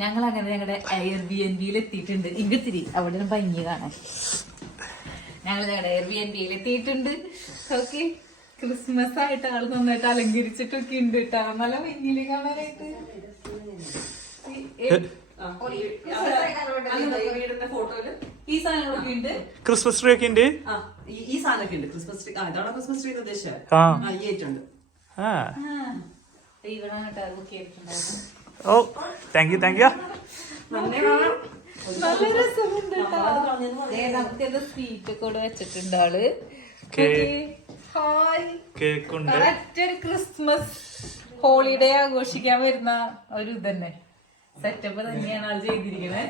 ഞങ്ങൾ അങ്ങനെ ഞങ്ങളുടെ എയർബിഎൻബിയിൽ എത്തിയിട്ടുണ്ട്. ഇങ്ങത്തിരി അവിടെ ഭംഗി കാണാൻ ഞങ്ങൾ ഞങ്ങളുടെ എയർബിഎൻബിയിൽ എത്തിയിട്ടുണ്ട്. ഓക്കെ, ക്രിസ്മസ് ആയിട്ട് ആള് നന്നായിട്ട് അലങ്കരിച്ചിട്ടൊക്കെ ഉണ്ട് കേട്ടോ. നല്ല ഭംഗിയില് കാണാനായിട്ട്. ഈ സാധനങ്ങളൊക്കെ ഉണ്ട്. ക്രിസ്മസ് ട്രീ ഒക്കെ ഉണ്ട്. ഈ സാധനമൊക്കെ ഉണ്ട്. ക്രിസ്മസ് ട്രീ ഇതാണ് ക്രിസ്മസ് ട്രീ ഉദ്ദേശിച്ചത്. ഈ ആയിട്ടുണ്ട്. ഓ താങ്ക് യു താങ്ക് യു. നല്ല രസമുണ്ട് നമുക്കത് സ്വീറ്റ് ഒക്കെ ഇവിടെ വെച്ചിട്ടുണ്ട് ആള്. മറ്റൊരു ക്രിസ്മസ് ഹോളിഡേ ആഘോഷിക്കാൻ വരുന്ന ഒരു ഇതന്നെ സെറ്റപ്പ് തന്നെയാണ് ആൾ ചെയ്തിരിക്കുന്നത്.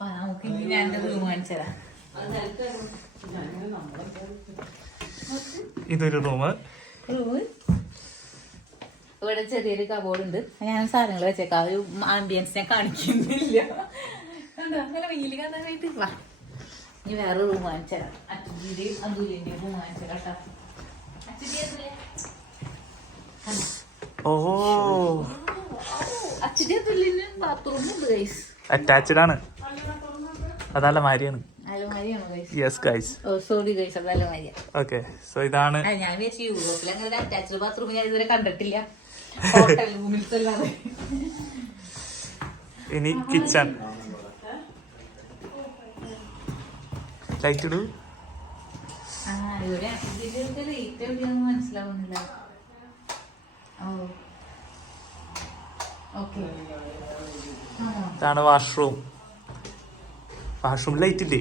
നമുക്ക് ഇനി ഞാൻ തീരുമാനിച്ചതാ. ഇതൊരു റൂമ്. ഇവിടെ ചെറിയൊരു കബോർഡ് ഉണ്ട്. ഞാൻ സാധനങ്ങൾ വെച്ചേക്കാം. ഒരു ആംബിയൻസിനെ കാണിക്കുന്നില്ല. അങ്ങനെ വെയിൽ കാണാനായിട്ട് വാ. ഇനി വേറെ റൂം വാങ്ങിച്ചരാം. അച്ഛൻ്റെയും അതുലിന്റെയും റൂം വാങ്ങിച്ചരാം കേട്ടോ. അച്ഛൻ്റെ അതുലിന് ബാത്റൂം ഉണ്ട് ഗൈസ്. അറ്റാച്ച്ഡ് ആണ്. അത് അലമാരിയാണ്. Yes guys. Oh sorry guys, അത് അലമാരിയ. ഓക്കെ, സോ ഇതാണ്. ഞാൻ വിചാരിച്ചു യൂറോപ്പിൽ അങ്ങനെ അറ്റാച്ച്ഡ് ബാത്റൂം ഞാൻ ഇതുവരെ കണ്ടിട്ടില്ല. ഹോട്ടൽ റൂമിലല്ലാതെ. ഇനി കിച്ചൺ. ലൈറ്റ് ഇടൂ. മനസ്സിലാവുന്നില്ല. ഇതാണ് വാഷ്റൂം. വാഷ്റൂം ലൈറ്റ് ഇല്ലേ?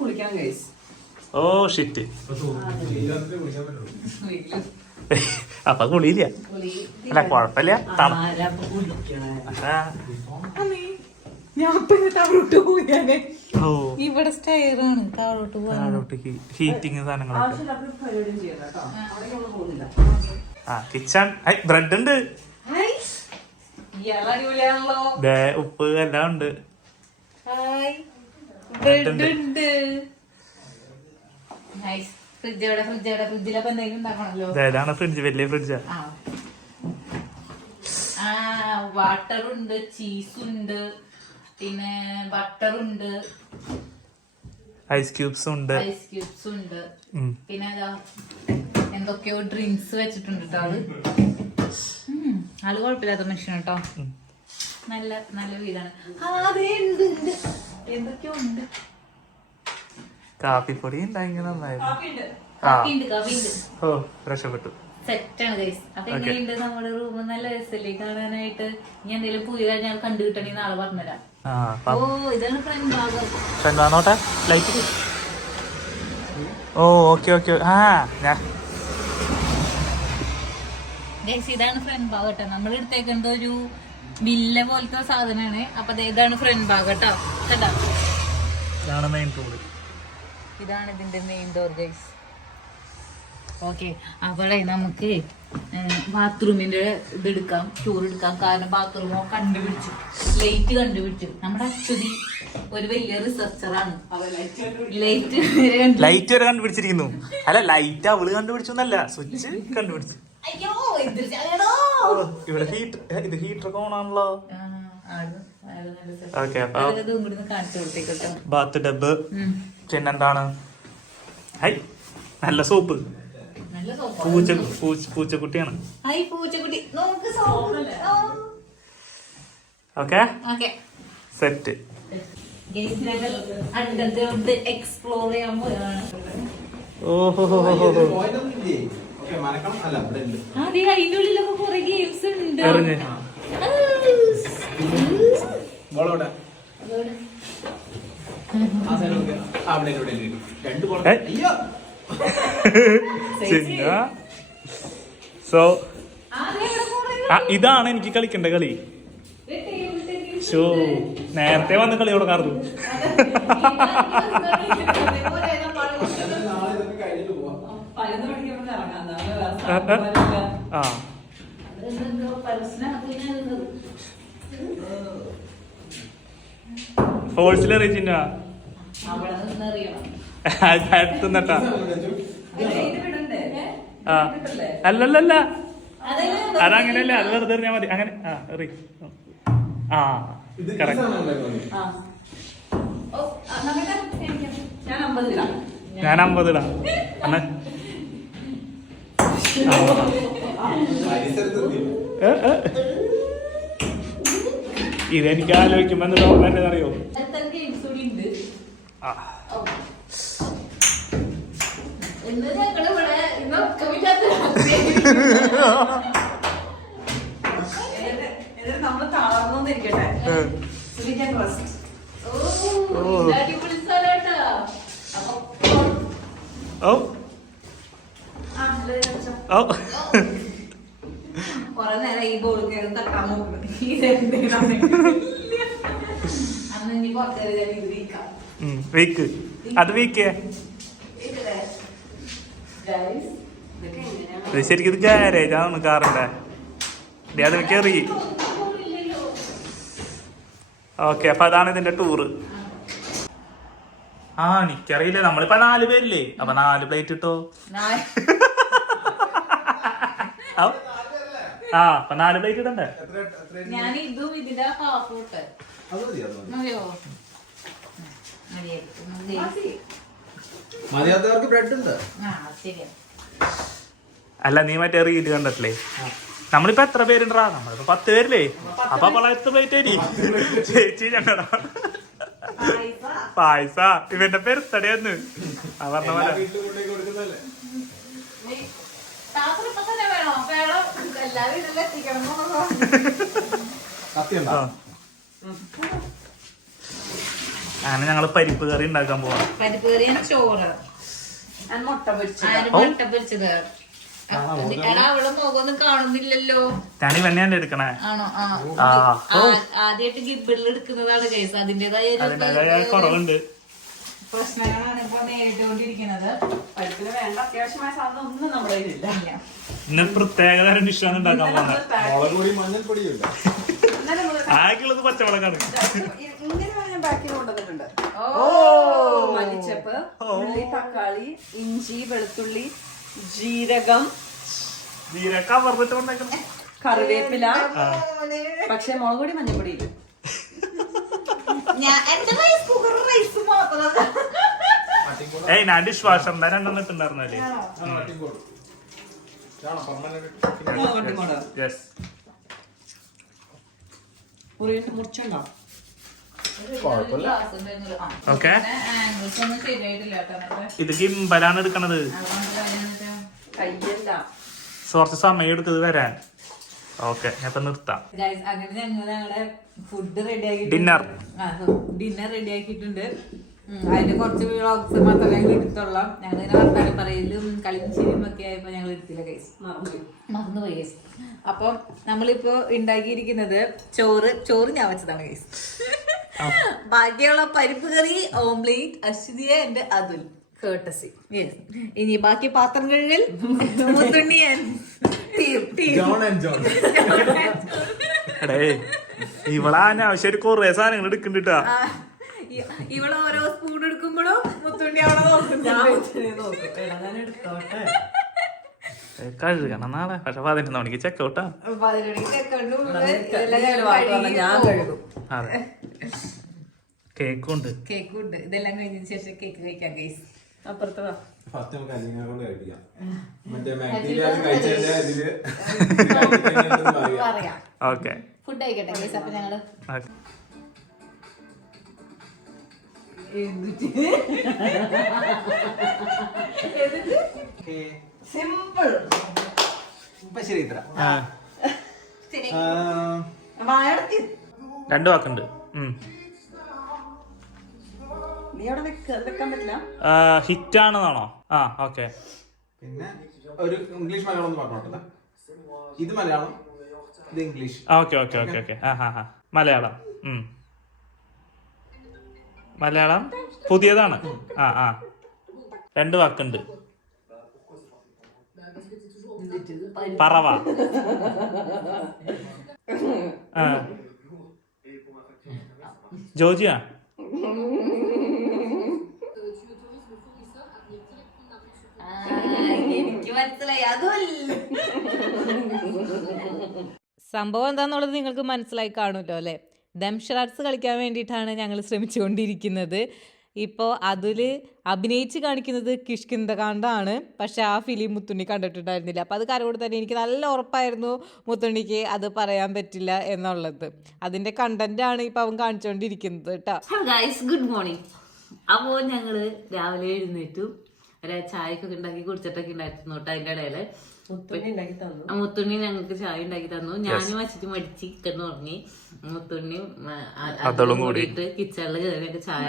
കുളിക്കാൻ ഗൈസ്. Oh shit. അപ്പൊ കുളിയില്ല. അല്ല കൊഴപ്പില്ല. ഇവിടെ സ്റ്റെയറാണ് താഴോട്ട് താഴോട്ടേക്ക് ഹീറ്റിങ് സാധനങ്ങളൊക്കെ. കിച്ചൺ. ബ്രെഡ് ഉണ്ട്, ഉപ്പ് എല്ലാം ഉണ്ട്. ഇതാണ് ഫ്രിഡ്ജ്, വലിയ ഫ്രിഡ്ജാ. വാട്ടർ ഉണ്ട്, ചീസ് ഉണ്ട്, പിന്നെ ബട്ടർ ഉണ്ട്, ഐസ് ക്യൂബ്സ് ഉണ്ട്. പിന്നെ എന്തൊക്കെയോ ഡ്രിങ്ക്സ് വെച്ചിട്ടുണ്ട് ആള്. ആള് കുഴപ്പമില്ലാത്ത മനുഷ്യൻ കേട്ടോ. നല്ല നല്ല വീടാണ്. എന്തൊക്കെയോ ഉണ്ട്. കാപ്പിപ്പൊടി ഉണ്ടായെങ്കിൽ നന്നായിരുന്നു. ഓ രക്ഷപ്പെട്ടു. സെറ്റാണ് ഗൈസ്. അപ്പൊ എങ്ങനെയുണ്ട് നമ്മുടെ റൂം? നല്ല രസല്ലേ കാണാനായിട്ട്. ഇനി എന്തെങ്കിലും പുതിയ ഞാൻ കണ്ടു കിട്ടണേ നാളെ പറഞ്ഞുതരാം. ഓ ഇതാണ് ഫ്രണ്ട് ഭാഗം. നോട്ടെ ലൈറ്റ്. ഓ ഓക്കെ ഓക്കെ. ഇതാണ് ഫ്രണ്ട് ഭാഗം കേട്ടോ. നമ്മൾ എടുത്തേക്കുന്നത് ഒരു വില്ല പോലത്തെ സാധനമാണ്. അപ്പൊ ഇതാണ് ഫ്രണ്ട് ഭാഗം കേട്ടോ. കേട്ടോ, ഇതാണ് മെയിൻ ഡോർ. ഇതാണ് ഇതിന്റെ മെയിൻ ഡോർ ഗൈസ്. ഓക്കെ, അവിടെ നമുക്ക് ബാത്റൂമിന്റെ ഇതെടുക്കാം, ടൂർ എടുക്കാം. കാരണം ബാത്റൂമോ കണ്ടുപിടിച്ചു, ലൈറ്റ് കണ്ടുപിടിച്ചു. നമ്മുടെ അച്ഛതി ഒരു വലിയ റിസർച്ചറാണ്. ലൈറ്റ് വരെ കണ്ടുപിടിച്ചിരിക്കുന്നു. അല്ല ലൈറ്റ് അവള് കണ്ടുപിടിച്ചു എന്നല്ല, സ്വിച്ച് കണ്ടുപിടിച്ചു. അയ്യോ ഇവിടെ ഇത് ഹീറ്റർ ഒക്കെ ഓണാണല്ലോ. Bath tub. പിന്നെന്താണ്? ഹൈ നല്ല സോപ്പ്. പൂച്ചക്കുട്ടിയാണ്. Okay set. എക്സ്പ്ലോർ ചെയ്യാൻ പോയതാണ്. ഓഹോ അതെ, അതിന്റെ ഉള്ളിലൊക്കെ കുറെ ഗെയിംസ് ഉണ്ട്. സോ ഇതാണ് എനിക്ക് കളിക്കേണ്ട കളി. ഷോ നേരത്തെ വന്ന് കളി കൊടുക്കാറുള്ളൂ. ഫോഴ്സിൽ അറിയിച്ചില്ല. അവിടെ നിന്ന് അറിയണം. അടുത്തുന്നട്ടാ ആ അല്ലല്ല അതങ്ങനെയല്ല അത് വെറുതെ എറിഞ്ഞാ മതി അങ്ങനെ ആ എറി ആ കറക്റ്റ് ഞാൻ 50 ഇടാം അന്ന ഇതെനിക്ക് ആലോചിക്കുമ്പോ എന്ത് തോന്നുന്നത് അറിയോ നമ്മള് തളർന്നോന്നിരിക്കട്ടെ ഓ ഓ കൊറേ നേരം ഈ ബോൾ കയറി തട്ടാൻ നോക്കണം അന്ന് ഇനി കുറച്ചേരം ഇത് വീക്കാം വീക്ക് അത് വീക്കേ ശരിക്കും ഇത് ഗാരേജ് ആണ് കാറിന്റെ അത് കയറി ഓക്കെ അപ്പൊ അതാണ് ഇതിന്റെ ടൂറ് ആ എനിക്കറിയില്ല നമ്മളിപ്പോ 4 പേരില്ലേ അപ്പൊ 4 പ്ലേറ്റ് ഇട്ടോ ആ അപ്പൊ 4 പ്ലേറ്റ് ഇടണ്ടേ ഞാൻ ഇതും ഇതിന്റെ ഹാഫ് ഇട്ട് മതിയോ മതിയാത്തവർക്ക് ബ്രെഡ് ഉണ്ട്. അല്ല നീ മറ്റേ റീല് കണ്ടിട്ടില്ലേ നമ്മളിപ്പോ എത്ര പേരുണ്ടാ നമ്മളിപ്പോ 10 പേരില്ലേ അപ്പൊ 10 പ്ലേറ്റ് ആയി ചേച്ചി ഞങ്ങടാ പായസ ഇവന്റെ പെരുത്തടയെന്ന് ആ പറഞ്ഞ പോലെ അങ്ങനെ ഞങ്ങള് പരിപ്പ് കറി ഉണ്ടാക്കാൻ പോവാ. പരിപ്പ് കറിയാണ് ചോറ് മുട്ട പൊരിച്ചത്. അവളെ മുഖമൊന്നും കാണുന്നില്ലല്ലോ. തനി വെണ്ണയാണ്ട് എടുക്കണേ. ആണോ? ആദ്യമായിട്ട് ഗിബിളിൽ എടുക്കുന്നതാണ് കേസ്. അതിന്റേതായ കുറവുണ്ട്. പ്രശ്നങ്ങളാണ് ഇപ്പൊ നേരിട്ടുകൊണ്ടിരിക്കുന്നത്. പരിപ്പിന് വേണ്ട അത്യാവശ്യമായ സാധനം ഒന്നും നമ്മുടെ കയ്യിലില്ല. ഇന്ന് പ്രത്യേകതരം ഡിഷാണ് ഉണ്ടാക്കാൻ പോകുന്നത്. മുളക് പൊടി മഞ്ഞൾപ്പൊടിയുണ്ട്. ആകെയുള്ളത് പച്ചമുളകാണ്. ഇങ്ങനെയാണ് ഞാൻ പാക്കിൽ കൊണ്ടുവന്നിട്ടുണ്ട്. മല്ലിച്ചപ്പ്, ഉള്ളി, തക്കാളി, ഇഞ്ചി, വെളുത്തുള്ളി, ജീരകം, കറിവേപ്പില. പക്ഷെ മുളക് പൊടി മഞ്ഞൾപ്പൊടി ഇല്ല. ഏയ് ഞാൻ ഡിഷ് വാഷർ 2 ഇട്ടുണ്ടായിരുന്നല്ലേ. ഓക്കെ ഇത് ഗിംബലാണ് എടുക്കണത്. കുറച്ച് സമയം എടുക്കുന്നത് വരാൻ. ഓക്കെ ഞാൻ ഇപ്പൊ നിർത്താം. അങ്ങനെ ഞങ്ങളുടെ ഫുഡ് റെഡിയാക്കി ഡിന്നർ റെഡിയാക്കിയിട്ടുണ്ട്. അതിന്റെ കുറച്ച് വ്ളോഗ്സ് മാത്രമേ ഞങ്ങൾ എടുത്തോളാം. ഞങ്ങളിങ്ങനെ വർത്താനം പറയലും കളിയും ശരിയും ഒക്കെ ആയപ്പോ ഞങ്ങൾ എടുത്തില്ല കൈസ്, മറന്നുപോയി കൈസ്. അപ്പം നമ്മളിപ്പോ ഉണ്ടാക്കിയിരിക്കുന്നത് ചോറ് ഞാൻ വെച്ചതാണ് കൈസ്. ബാക്കിയുള്ള പരിപ്പ് കറി, ഓംലേറ്റ് അശ്വതിയെ എന്റെ അതുൽ കേട്ടസി. ഇനി ബാക്കി പാത്രം കഴുകൽ മുത്തുണ്ണിയൻ ഇവളാവശ്യം കുറെ സാധനങ്ങൾ എടുക്കണ്ടിട്ടാ. ഇവള് ഓരോ സ്പൂൺ എടുക്കുമ്പോഴും മുത്തുണ്ണി അവിടെ കഴുകണം നാളെ. പക്ഷെ 11 മണിക്ക് ചെക്കൗട്ടാ. അതെ കേക്കുണ്ട്. ഇതെല്ലാം കഴിഞ്ഞതിന് ശേഷം കേക്ക് കഴിക്കാം ഗൈസ്. അപ്പുറത്ത് ഫസ്റ്റ് നമുക്ക് അലീനെ കൊണ്ട് കഴിപ്പിക്കാം. മറ്റേ മാക്സിമം കഴിച്ചതിന്റെ ഇതില് പറയാം. ഓക്കെ ഫുഡ് കഴിക്കട്ടെ ഗൈസ്. അപ്പൊ ഞങ്ങള് സിമ്പിൾ. ശരി ഇത്ര 2 വാക്കുണ്ട്. നീ അവിടെ വെക്കാൻ പറ്റില്ല. ഹിറ്റാണെന്നാണോ? ആ ഓക്കെ. പിന്നെ ഒരു ഇംഗ്ലീഷ് മലയാളം ഒന്ന് പറഞ്ഞോട്ടെ. ഇത് മലയാളം, ഇത് English. Okay okay okay okay. Malayalam. Malayalam പുതിയതാണ്. 2 വാക്കുണ്ട്. പറവ. ജോജിയ. എനിക്ക് മനസ്സിലായി അതുമല്ല. സംഭവം എന്താന്നുള്ളത് നിങ്ങൾക്ക് മനസ്സിലായി കാണുമല്ലോ അല്ലേ. ദംഷറാട്സ് കളിക്കാൻ വേണ്ടിയിട്ടാണ് ഞങ്ങൾ ശ്രമിച്ചുകൊണ്ടിരിക്കുന്നത്. ഇപ്പോൾ അതിൽ അഭിനയിച്ച് കാണിക്കുന്നത് കിഷ്കിന്ധകാന്ഡാണ്. പക്ഷേ ആ ഫിലിം മുത്തുണ്ണി കണ്ടിട്ടുണ്ടായിരുന്നില്ല. അപ്പോൾ അത് കാരണം തന്നെ എനിക്ക് നല്ല ഉറപ്പായിരുന്നു മുത്തുണ്ണിക്ക് അത് പറയാൻ പറ്റില്ല എന്നുള്ളത്. അതിൻ്റെ കണ്ടന്റാണ് ഇപ്പോൾ അവൻ കാണിച്ചുകൊണ്ടിരിക്കുന്നത് കേട്ടോ. Guys good morning. അപ്പോൾ ഞങ്ങൾ രാവിലെ എഴുന്നേറ്റു ചായക്കൊക്കെ ഉണ്ടാക്കി കുടിച്ചിട്ടൊക്കെ ഉണ്ടായിരുന്നു കേട്ടോ. അതിൻ്റെ ഇടയിൽ മുത്തുണ്ണി ഞങ്ങൾക്ക് ചായ ഉണ്ടാക്കി തന്നു. ഞാനും വച്ചിട്ട് മടിച്ച് കിടന്ന് ഉറങ്ങി. മുത്തുണ്ണിയും അതും കൂടിയിട്ട് കിച്ചണില് കയറിയൊക്കെ ചായ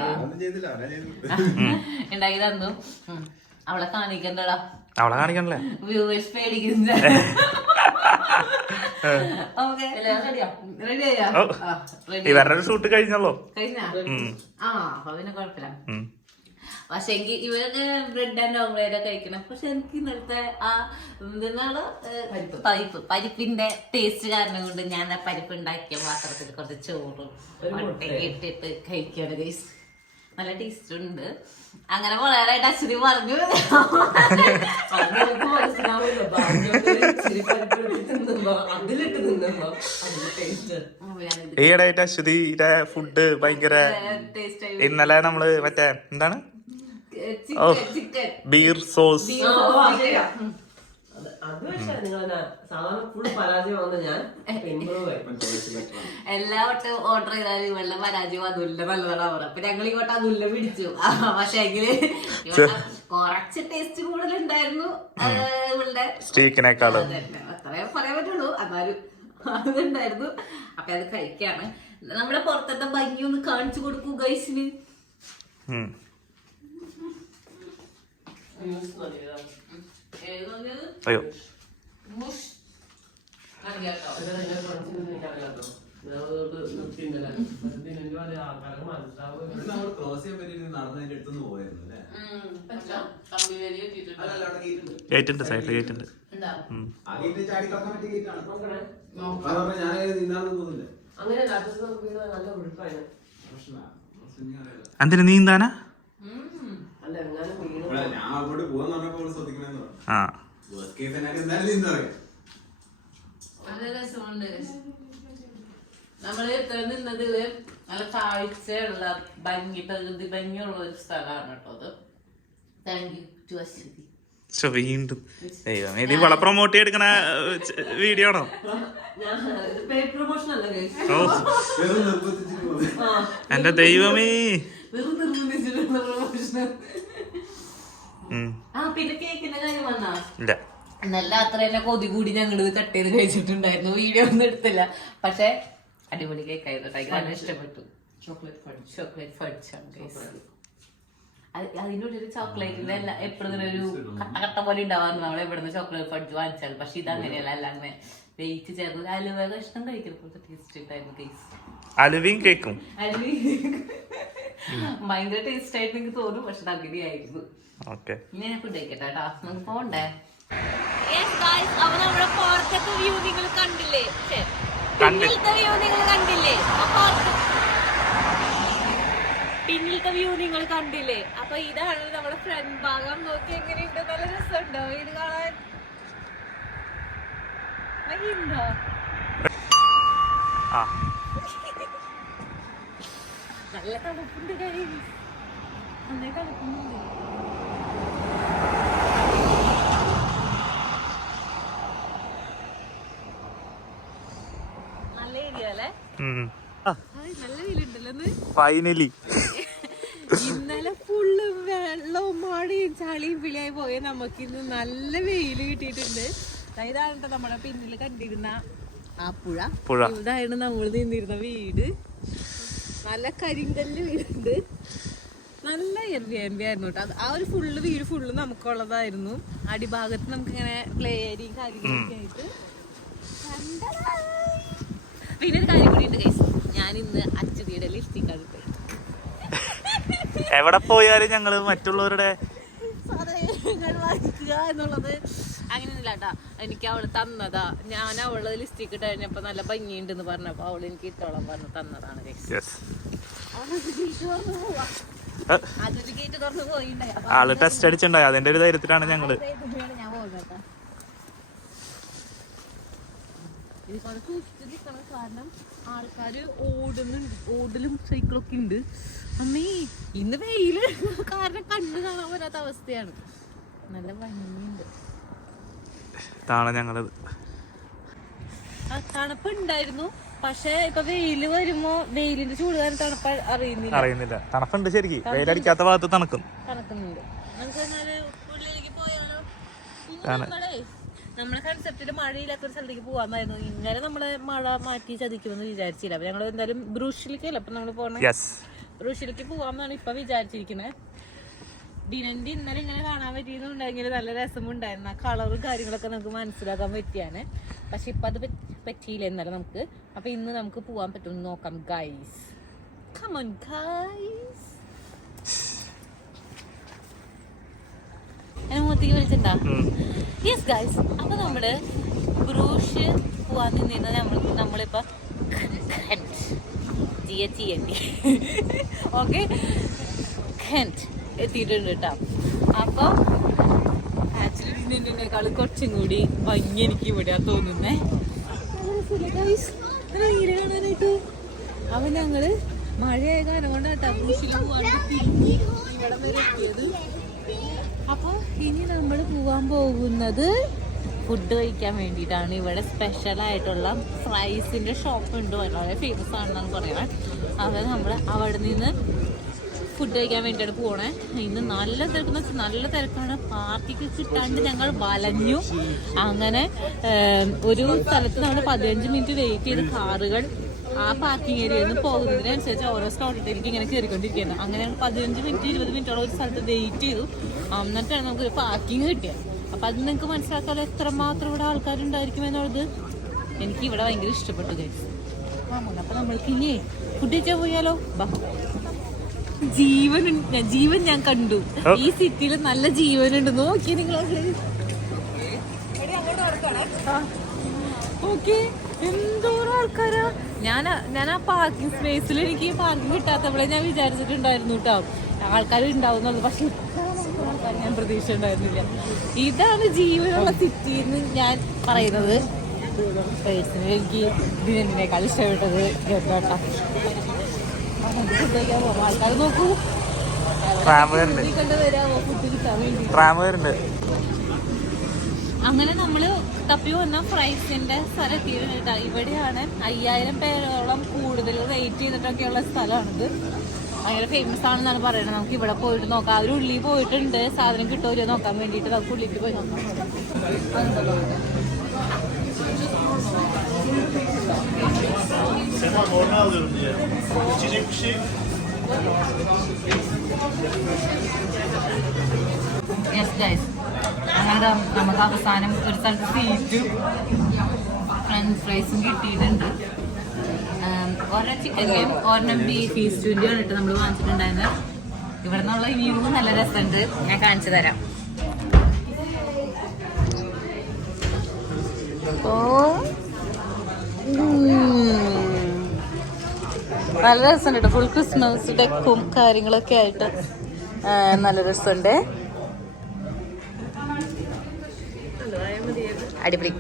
ഉണ്ടാക്കി തന്നു. അവളെ കാണിക്കണ്ടടാ, അവളെ കാണിക്കണല്ലേ, വ്യൂവേഴ്സ് പേടിക്കുന്ന. ഇവരുടെ ഷൂട്ട് കഴിഞ്ഞല്ലോ. കഴിഞ്ഞാ അപ്പൊ പിന്നെ കുഴപ്പമില്ല. പക്ഷെ എനിക്ക് ഇവരൊക്കെ ബ്രെഡ് ആൻഡ് ഓംലേറ്റ് കഴിക്കണം. പക്ഷെ എനിക്ക് ഇന്നലത്തെ ആ എന്താണ് പരിപ്പിന്റെ ടേസ്റ്റ് കാരണം കൊണ്ട് ഞാൻ ആ പരിപ്പ് ഉണ്ടാക്കിയ പാത്രത്തിൽ കുറച്ച് ചോറും ഇട്ടിട്ട് കഴിക്കാണ് ഗൈസ്. നല്ല ടേസ്റ്റ് ഉണ്ട്. അങ്ങനെ വളരെ അശ്വതി പറഞ്ഞു. ഈയിടെയായിട്ട് അശ്വതിയുടെ ഫുഡ് ഭയങ്കര. ഇന്നലെ നമ്മള് മറ്റേ എന്താണ് ബീർ സോസ് എല്ലാ വട്ടം ഓർഡർ ചെയ്താലും വെള്ളം പരാജയം അതുല്ല നല്ലതാണ് അവർ. അപ്പൊ ഞങ്ങൾ ഈ വട്ടം അതുല്ല പിടിച്ചു. പക്ഷെ എങ്കില് കുറച്ച് ടേസ്റ്റ് കൂടുതലുണ്ടായിരുന്നു ഇവളുടെ സ്റ്റീക്കിനേക്കാൾ. അത്രേ പറയാൻ പറ്റുള്ളൂ. എന്നാലും അതുണ്ടായിരുന്നു. അപ്പൊ അത് കഴിക്കാണ്. നമ്മുടെ പുറത്തത്തെ ഭംഗി ഒന്ന് കാണിച്ചു കൊടുക്കൂ ഗൈസിന്. അയ്യോ ഗേറ്റുണ്ട്, സൈഡിൽ ഗേറ്റുണ്ട്. എന്തിനു നീന്താനാ? ആ നമ്മള് നിന്നത് നല്ല കാഴ്ചയുള്ള പ്രകൃതി ഭംഗിയുള്ള ഒരു സ്ഥലമാണ് കേട്ടോ അത്. Thank you to Aswathi. വീണ്ടും ഇത് ഇവളെ പ്രൊമോട്ട് ചെയ്തെടുക്കണ വീഡിയോ ആണോ? എന്റെ ദൈവമേ. പിന്നെ കേക്കിന്റെ കാര്യം വന്നാ നല്ല അത്ര തന്നെ കൊതി കൂടി ഞങ്ങളിത് കട്ട് ചെയ്ത് കഴിച്ചിട്ടുണ്ടായിരുന്നു. വീഡിയോ ഒന്നും എടുത്തില്ല. പക്ഷെ അടിപൊളി കേക്കായിരുന്നു. നല്ല ഇഷ്ടപ്പെട്ടു. ചോക്ലേറ്റ് ഫഡ്ജ് ആണ്. അതിൻ്റെ ഉള്ളിൽ ചോക്ലേറ്റിന്റെ എപ്പോഴും ഇങ്ങനെ ഒരു കട്ട പോലെ ഉണ്ടാവാറുണ്ട് നമ്മൾ എവിടുന്ന് ചോക്ലേറ്റ് ഫഡ്ജ് വാങ്ങിച്ചാൽ. പക്ഷെ ഇത് അങ്ങനെയല്ല. അല്ല അങ്ങനെ വെയിറ്റ് ചേർന്ന് അലുവ കഷ്ണം കഴിക്കുന്നത് ടേസ്റ്റ് ആയിരുന്നു. ടേസ്റ്റ് അലുവയും കേക്കും ഭയങ്കര ടേസ്റ്റ് ആയിട്ട് എനിക്ക് തോന്നും. പക്ഷെ അങ്ങനെയായിരുന്നു. ഇനി ഞാൻ ഫുഡ് കഴിക്കട്ടെ കേട്ടോ. നമുക്ക് പോണ്ടേ. അപ്പൊ നമ്മുടെ പുറത്തെ വ്യൂ നിങ്ങൾ കണ്ടില്ലേ? പിന്നിലത്തെ വ്യൂ നിങ്ങൾ കണ്ടില്ലേ? പിന്നിലത്തെ വ്യൂ നിങ്ങൾ കണ്ടില്ലേ? അപ്പൊ ഇതാണ് നമ്മുടെ ഫ്രണ്ട് ഭാഗം. നോക്കി എങ്ങനെയുണ്ട്? നല്ല രസമുണ്ടോ ഇത് കാണാൻ? ഉണ്ടോ? നല്ല തണുപ്പുണ്ട്. നന്നായി തണുപ്പുണ്ട്. നല്ല ഏരിയ അല്ലേ? നല്ല വെയിലുണ്ടല്ലോ ഫൈനലി. ഇന്നലെ ഫുള്ള് വെള്ളവും മഴയും ചളിയും പിളിയായി പോയ നമുക്ക് ഇന്ന് നല്ല വെയില് കിട്ടിയിട്ടുണ്ട്. ഇതാണ് നമ്മുടെ പിന്നിൽ കണ്ടിരുന്ന ആ പുഴ. ഇതായിരുന്നു നമ്മൾ നിന്നിരുന്ന വീട്. നല്ല കരിങ്കല്ല് വീടുണ്ട്. നല്ല എറിയായിരുന്നു കേട്ടോ. ആ ഒരു ഫുള്ള് വീട് ഫുള്ള് നമുക്കുള്ളതായിരുന്നു. അടിഭാഗത്ത് നമുക്കിങ്ങനെ പ്ലേ ഏരിയയും കാര്യങ്ങളൊക്കെ ആയിട്ട്. പിന്നെ ഒരു കാര്യം കൂടി ഉണ്ട് ഗൈസ്. ഞാൻ ഇന്ന് അച്ഛതിയുടെ ലിപ്സ്റ്റിക്കാണ് പോയി. എവിടെ പോയാലും ഞങ്ങള് മറ്റുള്ളവരുടെ സാധനങ്ങൾ വാങ്ങിക്കുക എന്നുള്ളത് അങ്ങനെയൊന്നുമില്ല കേട്ടാ. എനിക്ക് അവള് തന്നതാ. ഞാൻ അവള് ലിപ്സ്റ്റിക്ക് ഇട്ട് കഴിഞ്ഞപ്പോ നല്ല ഭംഗിയുണ്ടെന്ന് പറഞ്ഞപ്പോ അവള് എനിക്ക് ഇട്ടോളം പറഞ്ഞ് തന്നതാണ് ഗൈസ്. ആള് ടെസ്റ്റ് അടിച്ചിട്ടുണ്ടായി. അതിന്റെ ഒരു ധൈര്യത്തിലാണ് ഞങ്ങള്. ഞാൻ പോകുന്നത്. ഇതിപ്പോൾ സൂക്ഷിച്ച് നിൽക്കണം, കാരണം ആൾക്കാർ ഓടലും സൈക്കിളൊക്കെ ഉണ്ട്. അമ്മീ ഇന്ന് വെയില് കാരണം കണ്ണ് കാണാൻ പറ്റാത്ത അവസ്ഥയാണ്. നല്ല ഭംഗിയുണ്ട്. ഞങ്ങളത് തണുപ്പുണ്ടായിരുന്നു, പക്ഷെ ഇപ്പൊ വെയില് വരുമ്പോ വെയിലിന്റെ ചൂട് കാരണം തണുപ്പ് അറിയുന്നില്ല. തണുപ്പുണ്ട് ശരിക്കും, വെയിലടിക്കാത്ത ഭാഗത്ത് തണുക്കുന്നുണ്ട്. നമുക്ക് ഉള്ളിലേക്ക് പോയാലോ? നമ്മളെ കൺസെപ്റ്റില് മഴയില്ലാത്തൊരു സ്ഥലത്തേക്ക് പോകാമായിരുന്നു. ഇങ്ങനെ നമ്മളെ മഴ മാറ്റി ചതിക്കുമെന്ന് വിചാരിച്ചില്ല. അപ്പൊ ഞങ്ങൾ എന്തായാലും ബ്രൂഷിലേക്കല്ല അപ്പൊ നമ്മള് പോണേ, ബ്രൂഷിലേക്ക് പോവാമെന്നാണ് ഇപ്പൊ വിചാരിച്ചിരിക്കണേ. ഡിനന്റെ ഇന്നലെ ഇങ്ങനെ കാണാൻ പറ്റിയെന്നുണ്ടെങ്കിൽ നല്ല രസമുണ്ടായിരുന്നു. ആ കളറും കാര്യങ്ങളൊക്കെ നമുക്ക് മനസ്സിലാക്കാൻ പറ്റിയാണ്. പക്ഷെ ഇപ്പൊ അത് പറ്റിയില്ല ഇന്നലെ നമുക്ക്. അപ്പൊ ഇന്ന് നമുക്ക് പോവാൻ പറ്റുമെന്ന് നോക്കാം ഗൈസ്. Come on guys. എന്നെ മുഖത്തേക്ക് വിളിച്ചിട്ടുണ്ടാ? Yes guys. അപ്പൊ നമ്മള് ബ്രൂഷ് പോവാൻ നിന്നിരുന്നത് നമ്മളിപ്പോ ഓക്കെ എത്തിയിട്ടുണ്ട് കേട്ടോ. അപ്പൊ ആക്ച്വലി ഇതിനേക്കാൾ കുറച്ചും കൂടി ഭംഗി എനിക്ക് ഇവിടെയാ തോന്നുന്നേ. കാണാനായിട്ട് അപ്പൊ ഞങ്ങള് മഴയായ കാരണം കൊണ്ടാട്ടാ ബ്രൂഷിൽ പോവാൻ ഇവിടെ വരെ എത്തിയത്. അപ്പൊ ഇനി നമ്മൾ പോവാൻ പോകുന്നത് ഫുഡ് കഴിക്കാൻ വേണ്ടിയിട്ടാണ്. ഇവിടെ സ്പെഷ്യൽ ആയിട്ടുള്ള ഫ്രൈസിന്റെ ഷോപ്പ് ഉണ്ട്, വളരെ ഫേമസ് ആണെന്നാണ് പറയുന്നത്. അത് നമ്മൾ അവിടെ നിന്ന് ഫുഡ് കഴിക്കാൻ വേണ്ടിയിട്ട് പോണേ. ഇന്ന് നല്ല തിരക്കെന്ന് വെച്ചാൽ നല്ല തിരക്കാണ്. പാർക്കിക്ക് കിട്ടാണ്ട് ഞങ്ങൾ വലഞ്ഞു. അങ്ങനെ ഒരു സ്ഥലത്ത് നമ്മൾ 15 മിനിറ്റ് വെയിറ്റ് ചെയ്ത് കാറുകൾ ആ പാർക്കിംഗ് ഏരിയയിൽ നിന്ന് പോകുന്നതിനനുസരിച്ച് ഓരോ സ്ലോട്ടിലേക്ക് ഇങ്ങനെ കയറിക്കൊണ്ടിരിക്കുകയാണ്. അങ്ങനെ ഞങ്ങൾ 15 മിനിറ്റ് 20 മിനിറ്റോളം ഒരു സ്ഥലത്ത് വെയിറ്റ് ചെയ്തു. എന്നിട്ടാണ് നമുക്കൊരു പാർക്കിംഗ് കിട്ടിയത്. അപ്പം അത് നിങ്ങൾക്ക് മനസ്സിലാക്കാമല്ലോ എത്രമാത്രം ഇവിടെ ആൾക്കാരുണ്ടായിരിക്കും എന്നുള്ളത്. എനിക്ക് ഇവിടെ ഭയങ്കര ഇഷ്ടപ്പെട്ടു ഗൈസ്. അപ്പം നമ്മൾക്ക് ഇനി ഫുഡ് കഴിച്ചാൽ പോയാലോ? ജീവൻ ഞാൻ കണ്ടു. ഈ സിറ്റിയിൽ നല്ല ജീവനുണ്ട്. നോക്കി നിങ്ങൾ ഓക്കെ, എന്തോരം ആൾക്കാരാ. ഞാൻ ആ പാർക്കിംഗ് സ്പേസിൽ എനിക്ക് പാർക്കിംഗ് കിട്ടാത്തപ്പോഴേ ഞാൻ വിചാരിച്ചിട്ടുണ്ടായിരുന്നു കേട്ടോ ആൾക്കാർ ഉണ്ടാവുന്നുള്ളൂ. പക്ഷെ ആൾക്കാർ ഞാൻ പ്രതീക്ഷ ഉണ്ടായിരുന്നില്ല. ഇതാണ് ജീവനുള്ള സിറ്റി എന്ന് ഞാൻ പറയുന്നത്. പേഴ്സണലി എനിക്ക് ഇതിനേക്കാൾ ഇഷ്ടപ്പെട്ടത് ഗർഭട്ടാ. ആൾക്കാർ നോക്കൂ, വരാമോ ഫുഡ് കിട്ടാൻ വേണ്ടി. അങ്ങനെ നമ്മള് തപ്പി വന്ന ഫ്രൈസിന്റെ സ്ഥലം എത്തിയിട്ടുണ്ട്. ഇവിടെയാണ് 5000 പേരോളം കൂടുതൽ റേറ്റ് ചെയ്തിട്ടൊക്കെയുള്ള സ്ഥലമാണിത്. ഭയങ്കര ഫേമസ് ആണെന്നാണ് പറയുന്നത്. നമുക്ക് ഇവിടെ പോയിട്ട് നോക്കാം. അവർ ഉള്ളിൽ പോയിട്ടുണ്ട്, സാധനം കിട്ടുമല്ലോ നോക്കാൻ വേണ്ടിയിട്ട്. നമുക്ക് ഉള്ളിലേക്ക് പോയി നോക്കാം. യെസ് ഗൈസ്, അങ്ങനെ നമുക്ക് അവസാനം ഒരു സ്ഥലത്ത് സീറ്റും ഫ്രഞ്ച് ഫ്രൈസും കിട്ടിയിട്ടുണ്ട്. ഒരെണ്ണം ചിക്കൻ്റെയും ഒരെണ്ണം ബീഫ് ഈസ്റ്റുവിൻ്റെയാണ് ഇട്ട് നമ്മൾ വാങ്ങിച്ചിട്ടുണ്ടായിരുന്നത്. ഇവിടെ നിന്നുള്ള വ്യൂ നല്ല രസമുണ്ട്, ഞാൻ കാണിച്ചു തരാം. നല്ല രസമുണ്ട് കേട്ടോ. ഫുൾ ക്രിസ്മസ് ഡെക്കും കാര്യങ്ങളൊക്കെ ആയിട്ട് നല്ല രസമുണ്ട്. അടിപൊളി.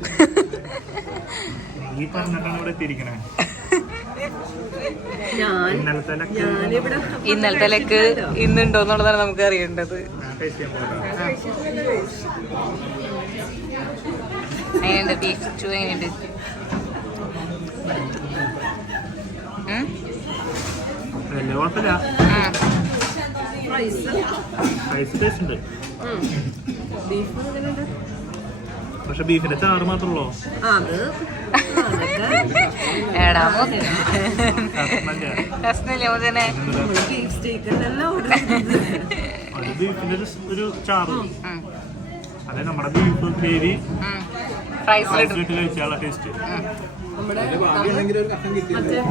ഇന്നലത്തെ ലെക്ക് ഇന്നുണ്ടോ എന്നുള്ളതാണ് നമുക്ക് അറിയേണ്ടത്. എങ്ങനെയുണ്ട് ബീഫ് സ്റ്റൂ? എങ്ങനെയുണ്ട്? പക്ഷെ ബീഫിന്റെ ചാറ് മാത്രമല്ലോ. ബീഫിന്റെ ഒരു ചാറ്, അതെ നമ്മുടെ ബീഫ് ഗ്രേവി ഫ്രൈസിലിട്ട് കഴിച്ചാലുള്ള ടേസ്റ്റ്.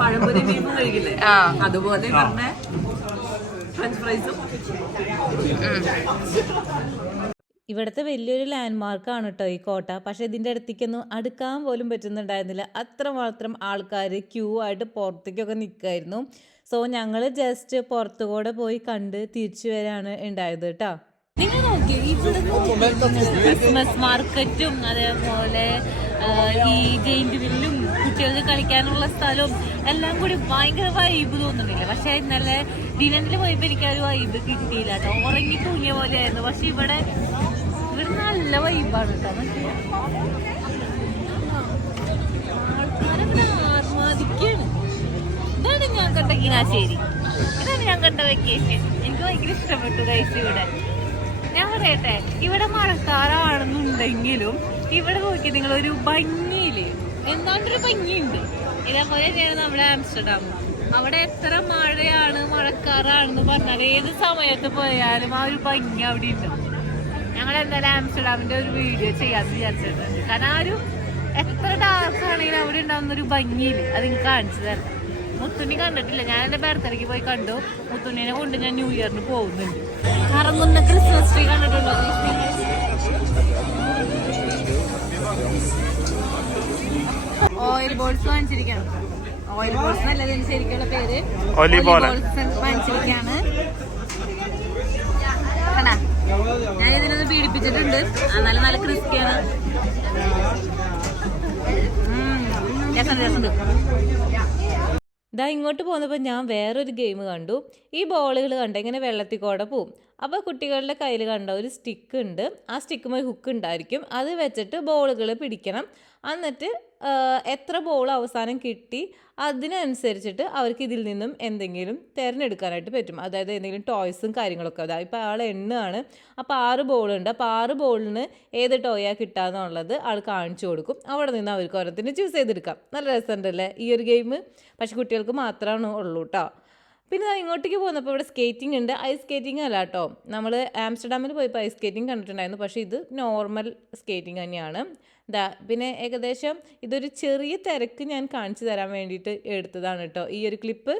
പഴംപൊരി ബീഫും കഴിക്കില്ലേ, അതുപോലെ ഫ്രഞ്ച് ഫ്രൈസും. ഇവിടുത്തെ വലിയൊരു ലാൻഡ് മാർക്കാണ് കേട്ടോ ഈ കോട്ട. പക്ഷേ ഇതിൻ്റെ അടുത്തേക്കൊന്നും അടുക്കാൻ പോലും പറ്റുന്നുണ്ടായിരുന്നില്ല. അത്രമാത്രം ആൾക്കാർ ക്യൂ ആയിട്ട് പുറത്തേക്കൊക്കെ നിൽക്കുമായിരുന്നു. സോ ഞങ്ങൾ ജസ്റ്റ് പുറത്തുകൂടെ പോയി കണ്ട് തിരിച്ചു വരാണ് ഉണ്ടായത് കേട്ടോ. നിങ്ങൾ നോക്കി ഇവിടെ ക്രിസ്മസ് മാർക്കറ്റും അതേപോലെ ഈ ജെയിന്റ് വില്ലും കുട്ടികൾക്ക് കളിക്കാനുള്ള സ്ഥലവും എല്ലാം കൂടി ഭയങ്കര വൈബ് തോന്നുന്നില്ല. പക്ഷെ ഇന്നലെ ദിനത്തിൽ പോയപ്പോ എനിക്ക് ആ ഒരു വൈബ് കിട്ടിയില്ല കേട്ടോ. ഉറങ്ങി തൂങ്ങിയ പോലെയായിരുന്നു. പക്ഷെ ഇവിടെ നല്ല വൈബാണ് കേട്ടോ. ആൾക്കാരങ്ങനെ ആർമാദിക്കാണ്. ഇതാണ് ഞാൻ കണ്ട കിനാശ്ശേരി, ഇതാണ് ഞാൻ കണ്ട വെക്കേഷൻ. എനിക്ക് ഭയങ്കര ഇഷ്ടപ്പെട്ടു ഗൈസ്. ഇവിടെ ഞാൻ പറയട്ടെ, ഇവിടെ മഴക്കാറാണെന്നുണ്ടെങ്കിലും ഇവിടെ നോക്കി നിങ്ങളൊരു ഭംഗിയില് എന്താണ്ടൊരു ഭംഗിയുണ്ട്. ഇതേപോലെ തന്നെയാണ് നമ്മുടെ ആംസ്റ്റർഡാം. അവിടെ എത്ര മഴയാണ് മഴക്കാറാണെന്ന് പറഞ്ഞാൽ ഏത് സമയത്ത് പോയാലും ആ ഒരു ഭംഗി അവിടെ ഉണ്ട്. ഞങ്ങൾ എന്തായാലും ആംസ്റ്റർഡാമിന്റെ ഒരു വീഡിയോ ചെയ്യാന്ന് വിചാരിച്ചിട്ടുണ്ട്. കാരണം ആ ഒരു എത്ര ഡാർക്ക് ആണെങ്കിലും അവിടെ ഉണ്ടാവുന്ന ഒരു ഭംഗിയില് അത് എനിക്ക് കാണിച്ചു തരണം. മുത്തുണ്ണി കണ്ടിട്ടില്ല, ഞാൻ എൻ്റെ ബർത്ത്ഡേക്ക് പോയി കണ്ടു. മുത്തുണ്ണിനെ കൊണ്ട് ഞാൻ ന്യൂ ഇയറിന് പോകുന്നുണ്ട്. കറങ്ങുന്ന ക്രിസ്മസ് ട്രീ കണ്ടിട്ടുണ്ടോ? ഓയിൽ ബോൾസ് വാങ്ങിച്ചിരിക്കണം. ഓയിൽ ബോൾസ് നല്ലത് ശരിക്കുള്ള പേര് വാങ്ങിച്ചിരിക്കാണ്. ഞാൻ ഇതിനൊന്ന് പീഡിപ്പിച്ചിട്ടുണ്ട്. എന്നാലും നല്ല ക്രിസ്പിയാണ്. രസമുണ്ട്. ഇതാ ഇങ്ങോട്ട് പോകുന്നപ്പോൾ ഞാൻ വേറൊരു ഗെയിം കണ്ടു. ഈ ബോളുകൾ കണ്ട ഇങ്ങനെ വെള്ളത്തിൽ കൂടെ പോവും. അപ്പോൾ കുട്ടികളുടെ കയ്യിൽ കണ്ട ഒരു സ്റ്റിക്ക് ഉണ്ട്. ആ സ്റ്റിക്കുമായി ഹുക്ക് ഉണ്ടായിരിക്കും. അത് വെച്ചിട്ട് ബോളുകൾ പിടിക്കണം. എന്നിട്ട് എത്ര ബോൾ അവസാനം കിട്ടി അതിനനുസരിച്ചിട്ട് അവർക്ക് ഇതിൽ നിന്നും എന്തെങ്കിലും തിരഞ്ഞെടുക്കാനായിട്ട് പറ്റും. അതായത് എന്തെങ്കിലും ടോയ്സും കാര്യങ്ങളൊക്കെ. അതായത് ഇപ്പോൾ ആൾ എണ്ണാണ്. അപ്പോൾ 6 ബോളുണ്ട്. അപ്പോൾ 6 ബോളിന് ഏത് ടോയാണ് കിട്ടാന്നുള്ളത് ആൾ കാണിച്ചു കൊടുക്കും. അവിടെ നിന്ന് അവർക്ക് ഓരോത്തിന് ചൂസ് ചെയ്തെടുക്കാം. നല്ല രസമുണ്ടല്ലേ ഈ ഒരു ഗെയിം. പക്ഷെ കുട്ടികൾക്ക് മാത്രമാണ് ഉള്ളൂ കേട്ടോ. പിന്നെ ഇങ്ങോട്ടേക്ക് പോകുന്നപ്പോൾ ഇവിടെ സ്കേറ്റിംഗ് ഉണ്ട്. ഐസ് സ്കേറ്റിംഗ് അല്ല കേട്ടോ. നമ്മൾ ആംസ്റ്റർഡാമിൽ പോയപ്പോൾ ഐസ് സ്കേറ്റിംഗ് കണ്ടിട്ടുണ്ടായിരുന്നു. പക്ഷേ ഇത് നോർമൽ സ്കേറ്റിംഗ് തന്നെയാണ്. പിന്നെ ഏകദേശം ഇതൊരു ചെറിയ തിരക്ക് ഞാൻ കാണിച്ചു തരാൻ വേണ്ടിയിട്ട് എടുത്തതാണ് കേട്ടോ ഈ ഒരു ക്ലിപ്പ്.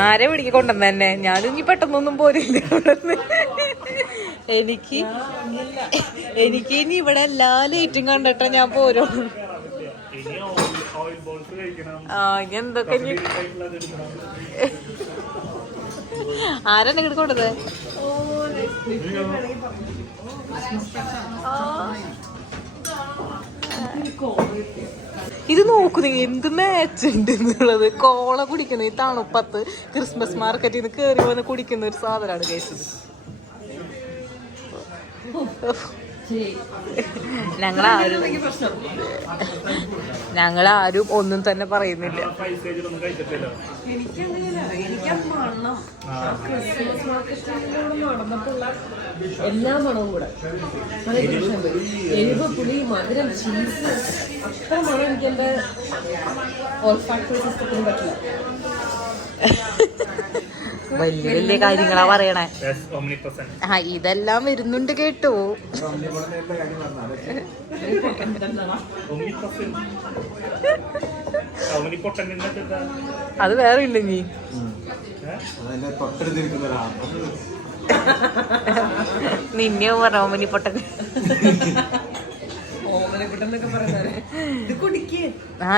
ആരെ പിടിക്കൊണ്ടെന്ന് തന്നെ ഞാനും ഇനി പെട്ടെന്നൊന്നും പോരില്ല. എനിക്ക് ഇനി ഇവിടെ എല്ലാ ലൈറ്റും കണ്ടിട്ടാ ഞാൻ പോരും. ഇനി എന്തൊക്കെ ആരാണ് ഇങ്ങോട്ട് കൊണ്ടത്? ഇത് നോക്കുന്നു എന്ത് മാച്ച് ഉണ്ട് എന്നുള്ളത്. കോള കുടിക്കുന്ന ഈ തണുപ്പത്ത് ക്രിസ്മസ് മാർക്കറ്റിൽ നിന്ന് കയറി വന്ന് കുടിക്കുന്ന ഒരു സാധനമാണ് കഴിച്ചത്. ഞങ്ങളാരും ഒന്നും തന്നെ പറയുന്നില്ല. എല്ലാ മണവും കൂടെ എരിവ്, പുളി, മധുരം, ചീസ്, അത്ര മണം എനിക്ക് എന്റെ ഓൾഫാക്ടറി സിസ്റ്റത്തിന് പറ്റില്ല. വലിയ വലിയ കാര്യങ്ങളാ പറയണേ. ഇതെല്ലാം വരുന്നുണ്ട് കേട്ടോ. അത് വേറെ ഇല്ലെങ്കി നിന്നെ പറഞ്ഞ ഓമനി പൊട്ടൻ.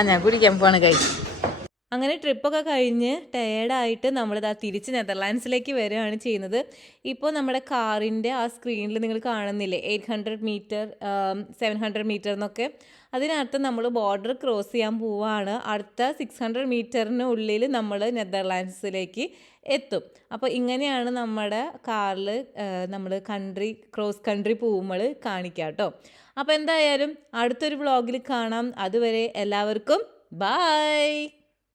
ഞാൻ കുടിക്കാൻ പോവാണ് കഴിച്ചു. അങ്ങനെ ട്രിപ്പൊക്കെ കഴിഞ്ഞ് ടയേർഡായിട്ട് നമ്മളിതാ തിരിച്ച് നെതർലാൻഡ്സിലേക്ക് വരികയാണ് ചെയ്യുന്നത്. ഇപ്പോൾ നമ്മുടെ കാറിൻ്റെ ആ സ്ക്രീനിൽ നിങ്ങൾ കാണുന്നില്ലേ 800 മീറ്റർ 700 മീറ്റർ എന്നൊക്കെ. അതിനർത്ഥം നമ്മൾ ബോർഡർ ക്രോസ് ചെയ്യാൻ പോവുകയാണ്. അടുത്ത 600 മീറ്ററിന് ഉള്ളിൽ നമ്മൾ നെതർലാൻഡ്സിലേക്ക് എത്തും. അപ്പോൾ ഇങ്ങനെയാണ് നമ്മുടെ കാറിൽ നമ്മൾ ക്രോസ് കൺട്രി പോകുമ്പോൾ കാണിക്കാം കേട്ടോ. അപ്പോൾ എന്തായാലും അടുത്തൊരു വ്ളോഗിൽ കാണാം. അതുവരെ എല്ലാവർക്കും ബൈ.